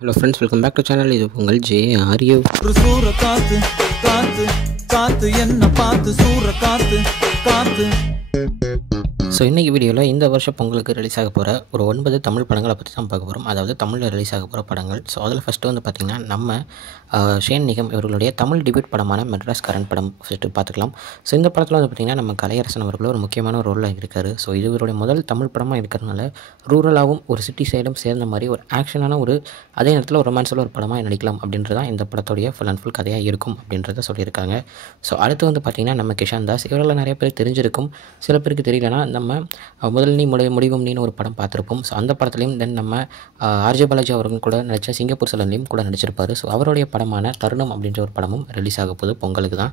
Hello friends, welcome back to channel. இது உங்கள் JRU. சூற காத்து காத்து காத்து என்ன பார்த்து சூற காத்து காத்து. ஸோ இன்றைக்கி வீடியோவில் இந்த வருஷம் பொங்கலுக்கு ரிலீஸ் ஆக போகிற ஒரு 9 தமிழ் படங்களை பற்றி தான் பார்க்க போகிறோம். அதாவது தமிழில் ரிலீஸ் ஆக போகிற படங்கள். ஸோ அதில் ஃபஸ்ட்டு வந்து பார்த்திங்கன்னா நம்ம ஷேன் நிகம் இவர்களுடைய தமிழ் டிபியூட் படமான மெட்ராஸ் கரண்ட் படம் ஃபஸ்ட்டு பார்த்துக்கலாம். ஸோ இந்த படத்தில் வந்து பார்த்திங்கன்னா நம்ம கலையரசன் அவர்கள் ஒரு முக்கியமான ஒரு ரோலில் இருக்கார். ஸோ இது இவருடைய முதல் தமிழ் படமாக இருக்கிறதுனால ரூரலாகவும் ஒரு சிட்டி சைடும் சேர்ந்த மாதிரி ஒரு ஆக்ஷனான ஒரு அதே நேரத்தில் ஒரு ரொமான்ஸில் ஒரு படமாக நடிக்கலாம் அப்படின்றது தான் இந்த படத்துடைய ஃபுல் அண்ட் ஃபுல் கதையாக இருக்கும் அப்படின்றத சொல்லியிருக்காங்க. ஸோ அடுத்து வந்து பார்த்திங்கன்னா நம்ம கிஷான் தாஸ் இவரில் நிறைய பேர் தெரிஞ்சிருக்கும், சில பேருக்கு தெரியலனா நம்ம முதல் நீ முடிவும் நீன்னு ஒரு படம் பார்த்துருப்போம். ஸோ அந்த படத்துலையும் தென் நம்ம ஆர்ஜே பாலாஜி அவர்கள் கூட நடித்த சிங்கப்பூர் சலன்லையும் கூட நடிச்சிருப்பார். ஸோ அவருடைய படமான தருணம் அப்படின்ற ஒரு படமும் ரிலீஸ் ஆக போகுது பொங்கலுக்கு தான்.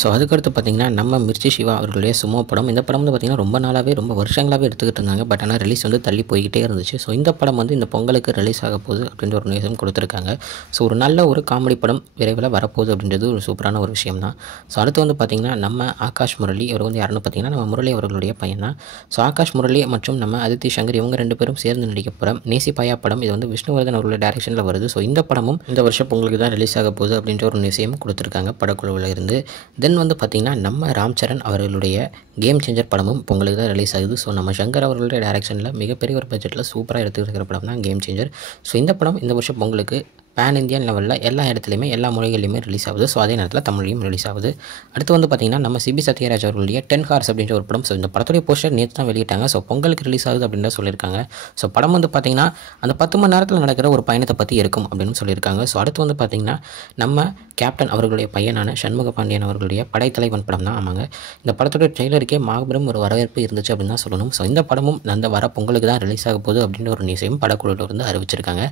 ஸோ அதுக்கடுத்து பார்த்திங்கன்னா நம்ம மிர்ச்சி சிவா அவர்களுடைய சுமோ படம். இந்த படம் வந்து பார்த்திங்கன்னா ரொம்ப நாளாகவே ரொம்ப வருஷங்களாகவே எடுத்துக்கிட்டு இருந்தாங்க. பட் ஆனால் ரிலீஸ் வந்து தள்ளி போய்கிட்டே இருந்துச்சு. ஸோ இந்த படம் வந்து இந்த பொங்கலுக்கு ரிலீஸ் ஆக போகுது அப்படின்ற ஒரு நியூஸும் கொடுத்துருக்காங்க. ஸோ ஒரு நல்ல ஒரு காமெடி படம் விரைவில் வரப்போகுது அப்படின்றது ஒரு சூப்பரான ஒரு விஷயம் தான். ஸோ அடுத்து வந்து பார்த்திங்கன்னா நம்ம ஆகாஷ் முரளி இவர் வந்து யாருன்னு பார்த்திங்கன்னா நம்ம முரளி அவர்களுடைய பையன் தான். ஸோ ஆகாஷ் முரளி மற்றும் நம்ம அதித்தி சங்கர் இவங்க ரெண்டு பேரும் சேர்ந்து நடிக்க போகிற நேசி பாயா படம் இது வந்து விஷ்ணுவர்தன் அவர்களுடைய டைரக்ஷனில் வருது. ஸோ இந்த படமும் இந்த வருஷம் பொங்கலுக்கு தான் ரிலீஸ் ஆக போகுது அப்படின்ற ஒரு நியூஸையும் கொடுத்துருக்காங்க படக்குழுவில் இருந்து. தென் வந்து பார்த்திங்கன்னா நம்ம ராம் சரண் அவர்களுடைய கேம் சேஞ்சர் படமும் பொங்கலுக்கு தான் ரிலீஸ் ஆகுது. ஸோ நம்ம சங்கர் அவர்களுடைய டைரக்ஷனில் மிகப்பெரிய ஒரு பட்ஜெட்டில் சூப்பராக எடுத்துக்கிற படம் தான் கேம் சேஞ்சர். ஸோ இந்த படம் இந்த வருஷம் பொங்கலுக்கு பேன் இந்தியன் லெவலில் எல்லா இடத்துலையுமே எல்லா மொழிகளிலுமே ரிலீஸ் ஆகுது. ஸோ அதே நேரத்தில் தமிழையும் ரிலீஸ் ஆகுது. அடுத்து வந்து பார்த்திங்கன்னா நம்ம சிபி சத்யராஜ் அவர்களுடைய 10 Horse அப்படின்ற ஒரு படம். ஸோ இந்த படத்துடைய போஸ்டர் நேற்று தான் வெளியிட்டாங்க. ஸோ பொங்கலுக்கு ரிலீஸ் ஆகுது அப்படின்னு சொல்லியிருக்காங்க. ஸோ படம் வந்து பார்த்திங்கன்னா அந்த 10 மணி நேரத்தில் நடக்கிற ஒரு பயணத்தை பற்றி இருக்கும் அப்படின்னு சொல்லியிருக்காங்க. ஸோ அடுத்து வந்து பார்த்திங்கன்னா நம்ம கேப்டன் அவர்களுடைய பையனான சண்முக பாண்டியன் அவர்களுடைய படைத்தலைவன் படம் தான். ஆமாங்க, இந்த படத்துடைய ட்ரெய்லருக்கே மாபெரும் ஒரு வரவேற்பு இருந்துச்சு அப்படின்னு தான் சொல்லணும். ஸோ இந்த படமும் அந்த வர பொங்கலுக்கு தான் ரிலீஸ் ஆக போகுது அப்படின்ற ஒரு நியூஸையும் படக்குழுவில் இருந்து அறிவிச்சிருக்காங்க.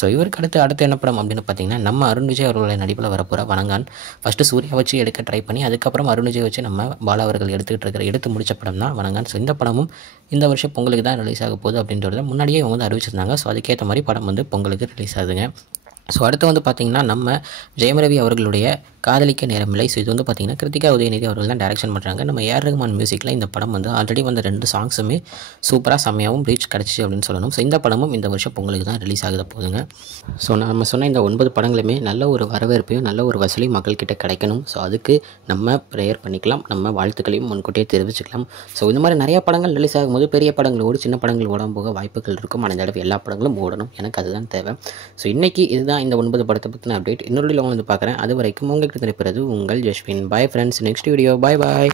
ஸோ இவருக்கு அடுத்து என்ன படம் அப்படின்னு பார்த்திங்கன்னா நம்ம அருண் விஜய் அவர்களுடைய நடிப்பில் வரப்போகிற வணங்கான். ஃபஸ்ட்டு சூர்யா வச்சு எடுக்க ட்ரை பண்ணி அதுக்கப்புறம் அருண் விஜய் வச்சு நம்ம பாலா அவர்கள் எடுத்து முடிச்ச படம் தான் வணங்கான். ஸோ இந்த படமும் இந்த வருஷம் பொங்கலுக்கு தான் ரிலீஸ் ஆக போகுது அப்படின்றத முன்னாடியே இவங்க வந்து அறிவிச்சிருந்தாங்க. ஸோ அதுக்கேற்ற மாதிரி படம் வந்து பொங்கலுக்கு ரிலீஸ் ஆகுதுங்க. ஸோ அடுத்து வந்து பார்த்திங்கன்னா நம்ம ஜெயம் ரவி அவர்களுடைய காதலிக்க நேரமில்லை. ஸோ இது வந்து பார்த்திங்கன்னா கிருத்திகா உதயநிதி அவர்கள் தான் டைரக்ஷன் பண்ணுறாங்க. நம்ம ஏஆர் ரஹ்மான் மியூசிக்கில் இந்த படம் வந்து ஆல்ரெடி வந்த 2 சாங்ஸுமே சூப்பராக செம்மையாகவும் ரீச் கிடச்சிச்சு அப்படின்னு சொல்லணும். ஸோ இந்த படமும் இந்த வருஷம் பொங்கலுக்கு தான் ரிலீஸ் ஆகுது போகுதுங்க. ஸோ நம்ம சொன்ன இந்த 9 படங்களுமே நல்ல ஒரு வரவேற்பையும் நல்ல ஒரு வசூலையும் மக்கள்கிட்ட கிடைக்கணும். ஸோ அதுக்கு நம்ம ப்ரேயர் பண்ணிக்கலாம், நம்ம வாழ்த்துக்களையும் முன்கூட்டியே தெரிவிச்சுக்கலாம். ஸோ இந்த மாதிரி நிறைய படங்கள் ரிலீஸ் ஆகும்போது பெரிய படங்கள் ஓடி சின்ன படங்கள் ஓடாமல் போக வாய்ப்புகள் இருக்கும். ஆனால் இந்த தடவை எல்லா படங்களும் ஓடணும், எனக்கு அதுதான் தேவை. ஸோ இன்றைக்கி இதுதான் இந்த 9 படத்தை பற்றின அப்டேட். இன்னொரு வந்து பார்க்குறேன். அது வரைக்கும் உங்களுக்கு கிடைப்பது உங்கள் Jaswin. Bye friends, next video. பாய்.